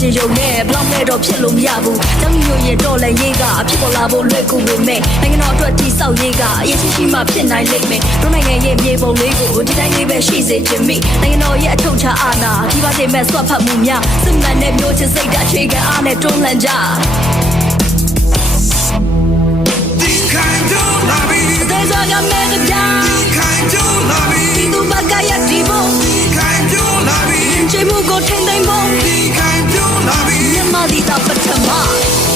ချင်းရုံနဲ့ဘလောက်မဲ့တော့ဖြစ်လို့မရဘူး။တောင်းညိုရင်တော့လည်းရေးကအဖြစ်ပေါ်လာဖို့လွယ်ကူပေမဲ့နိုင်ငံတော်အတွက်တိဆောက်ရေးကအရေးကြီးရှိမှဖြစ်နိုင်လိမ့်မယ်။တို့နိုင်ငံရဲ့မြေပုံလေးကိုဒီတိုင်းလေးပဲရှိစေချင်မိ။နိုင်ငံတော်ရဲ့အထုပ်ချအာဏာဒီပါစေမဲ့ဆွတ်ဖတ်မှုများစစ်မှန်တဲ့မျိုးချစ်စိတ်ဓာတ်အခြေခံအားနဲ့တွန်းလှန်ကြ။There's a young man to die. Tu bagaya dibo. Jemu go ten day mo. Yamadi ta patama.